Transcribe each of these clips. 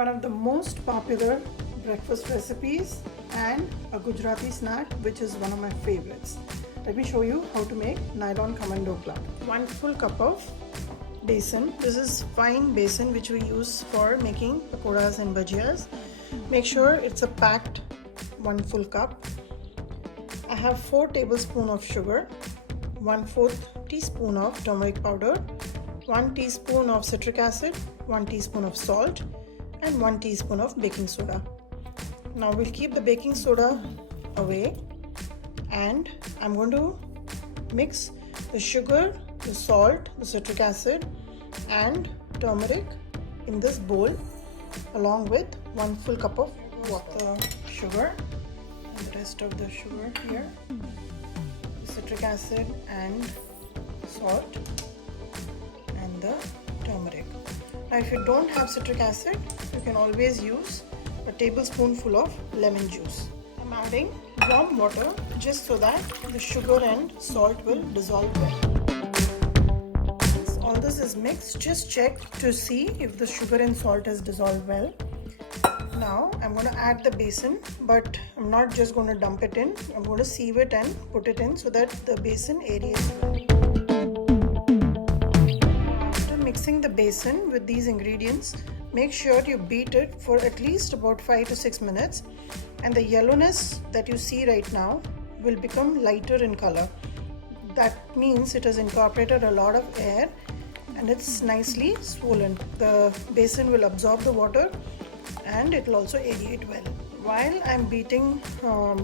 one of the most popular breakfast recipes and a Gujarati snack which is one of my favorites. Let me show you how to make Nylon Khaman Dhokla. 1 full cup of besan. This is fine besan which we use for making pakoras and bhajiyas. Make sure it's a packed 1 full cup. I have 4 tablespoons of sugar, 1/4 teaspoon of turmeric powder, 1 teaspoon of citric acid, 1 teaspoon of salt and 1 teaspoon of baking soda. Now we'll keep the baking soda away and I'm going to mix the sugar, the salt, the citric acid and turmeric in this bowl along with 1 full cup of water. Sugar and the rest of the sugar here, the citric acid and salt and the turmeric. Now if you don't have citric acid, you can always use a tablespoonful of lemon juice. I'm adding warm water just so that the sugar and salt will dissolve well. Once all this is mixed, just check to see if the sugar and salt has dissolved well. Now I'm going to add the besan, but I'm not just going to dump it in. I'm going to sieve it and put it in so that the besan aerates well. After mixing the besan with these ingredients, make sure you beat it for at least about 5 to 6 minutes, and the yellowness that you see right now will become lighter in color. That means it has incorporated a lot of air and it's nicely swollen. The besan will absorb the water and it will also aerate well. While I'm beating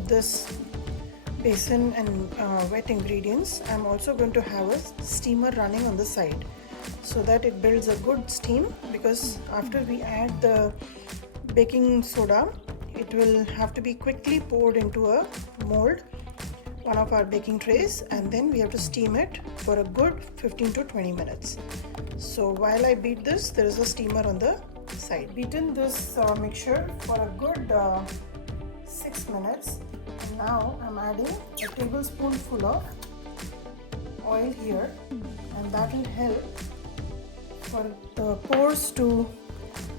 this besan and wet ingredients, I'm also going to have a steamer running on the side so that it builds a good steam, because after we add the baking soda, it will have to be quickly poured into a mold, one of our baking trays, and then we have to steam it for a good 15 to 20 minutes. So while I beat this, there is a steamer on the side. Beaten this mixture for a good 6 minutes, and now I'm adding a tablespoonful of oil here, and that will help for the pores to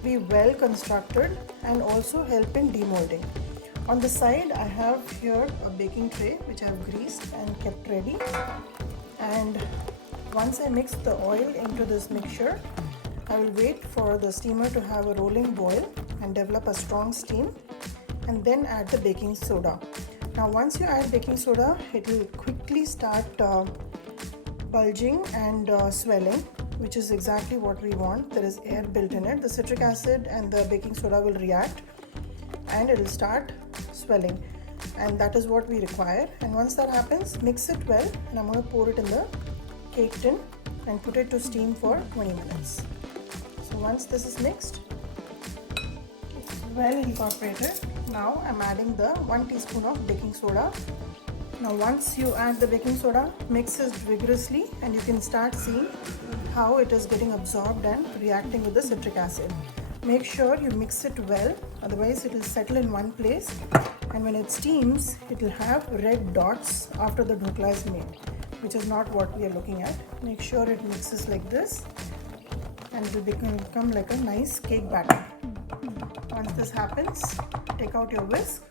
be well constructed and also help in demolding. On the side I have here a baking tray which I have greased and kept ready, and once I mix the oil into this mixture, I will wait for the steamer to have a rolling boil and develop a strong steam, and then add the baking soda. Now once you add baking soda, it will quickly start bulging and swelling, which is exactly what we want. There is air built in it. The citric acid and the baking soda will react and it will start swelling, and that is what we require. And once that happens, mix it well, and I'm going to pour it in the cake tin and put it to steam for 20 minutes. So once this is mixed, it's well incorporated. Now I'm adding the 1 teaspoon of baking soda. Now once you add the baking soda, mix it vigorously and you can start seeing how it is getting absorbed and reacting with the citric acid. Make sure you mix it well, otherwise it will settle in one place, and when it steams, it will have red dots after the dhokla is made, which is not what we are looking at. Make sure it mixes like this and it will become like a nice cake batter. Once this happens, take out your whisk,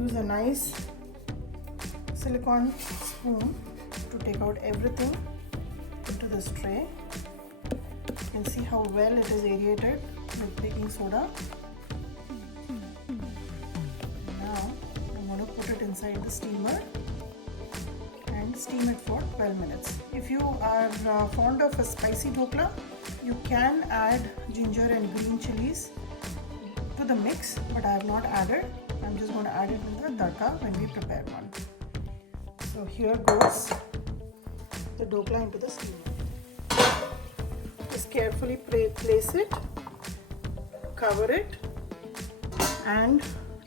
use a nice silicone spoon to take out everything into this tray. You can see how well it is aerated with baking soda. Now I'm going to put it inside the steamer and steam it for 12 minutes. If you are fond of a spicy dhokla, you can add ginger and green chilies to the mix, but I have not added. I'm just going to add it in the tadka when we prepare one. So here goes the dhokla into the steamer. Just carefully place it, cover it, and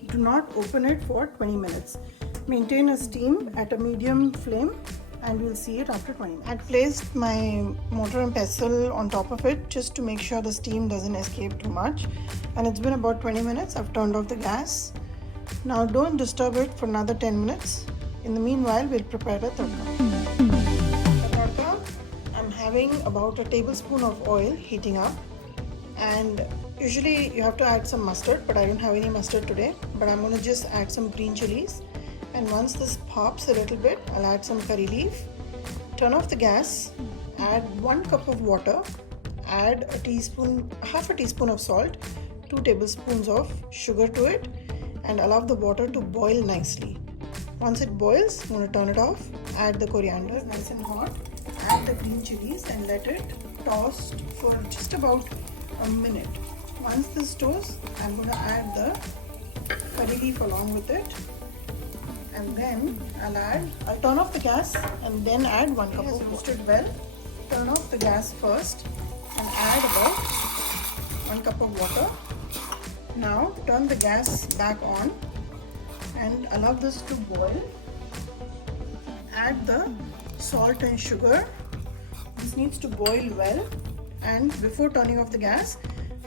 do not open it for 20 minutes. Maintain a steam at a medium flame and we'll see it after 20 minutes. I placed my mortar and pestle on top of it just to make sure the steam doesn't escape too much, and it's been about 20 minutes. I've turned off the gas. Now don't disturb it for another 10 minutes. In the meanwhile, we'll prepare the tadka. The tadka, I'm having about a tablespoon of oil heating up, and Usually you have to add some mustard, but I don't have any mustard today. But I'm going to just add some green chilies. And once this pops a little bit, I'll add some curry leaf. Turn off the gas, add 1 cup of water, add half a teaspoon of salt, 2 tablespoons of sugar to it, and allow the water to boil nicely. Once it boils, I'm going to turn it off, add the coriander, nice and hot, add the green chilies and let it toast for just about a minute. Once this toasts, I'm going to add the curry leaf along with it, and then I'll turn off the gas and then add 1 cup of roasted well. Turn off the gas first and add about 1 cup of water. Now turn the gas back on and allow this to boil. Add the salt and sugar. This needs to boil well, and before turning off the gas,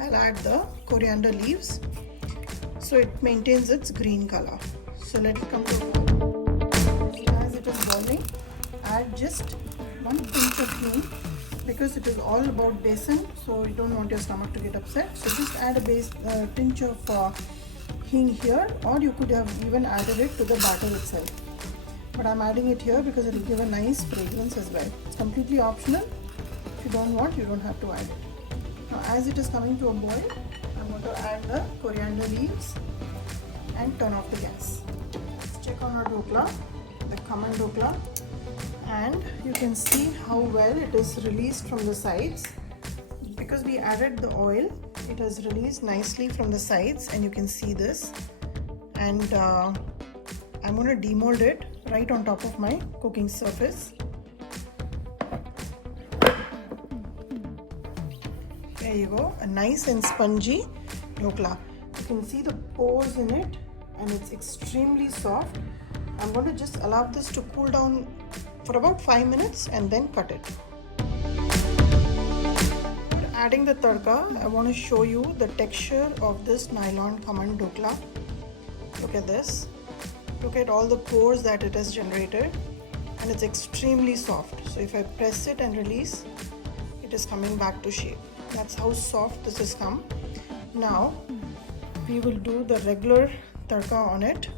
I'll add the coriander leaves so it maintains its green color. So let it come to a boil. As it is boiling, add just 1 pinch of hing, because it is all about besan, so you don't want your stomach to get upset. So just add a pinch of hing here, or you could have even added it to the batter itself. But I'm adding it here because it will give a nice fragrance as well. It's completely optional. If you don't want, you don't have to add it. Now as it is coming to a boil, I'm going to add the coriander leaves and turn off the gas. Let's check on our dhokla, the Khaman dhokla, and you can see how well it is released from the sides. Because we added the oil, it has released nicely from the sides, and you can see this. And I'm going to demold it right on top of my cooking surface. There you go, a nice and spongy dhokla. You can see the pores in it, and it's extremely soft. I'm going to just allow this to cool down for about 5 minutes and then cut it. Adding the tadka, I want to show you the texture of this nylon Khaman dhokla. Look at this. Look at all the pores that it has generated, and it's extremely soft. So if I press it and release, it is coming back to shape. That's how soft this has come. Now we will do the regular tadka on it,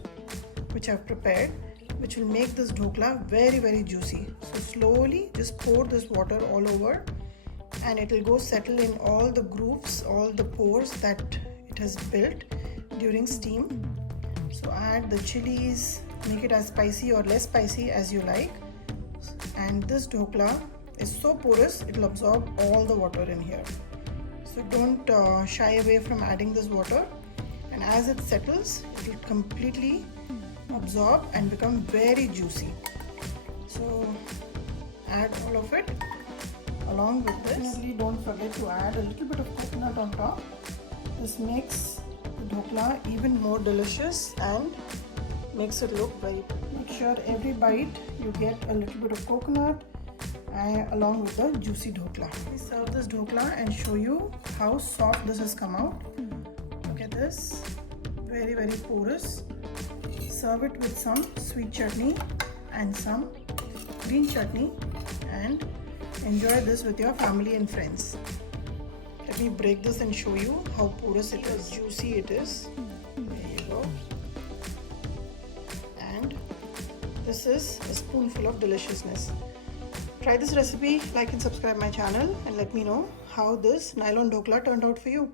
which I've prepared, which will make this dhokla very, very juicy. So slowly just pour this water all over, and it will go settle in all the grooves, all the pores that it has built during steam. So add the chilies, make it as spicy or less spicy as you like. And this dhokla is so porous, it will absorb all the water in here. So don't shy away from adding this water, and as it settles, it will completely absorb and become very juicy. So add all of it along with this. Really don't forget to add a little bit of coconut on top. This makes the dhokla even more delicious and makes it look very pretty. Make sure every bite you get a little bit of coconut along with the juicy dhokla. Let me serve this dhokla and show you how soft this has come out. Look at this, very, very porous. Serve it with some sweet chutney and some green chutney, and enjoy this with your family and friends. Let me break this and show you how porous it is, juicy it is. There you go. And this is a spoonful of deliciousness. Try this recipe, like and subscribe my channel, and let me know how this nylon dhokla turned out for you.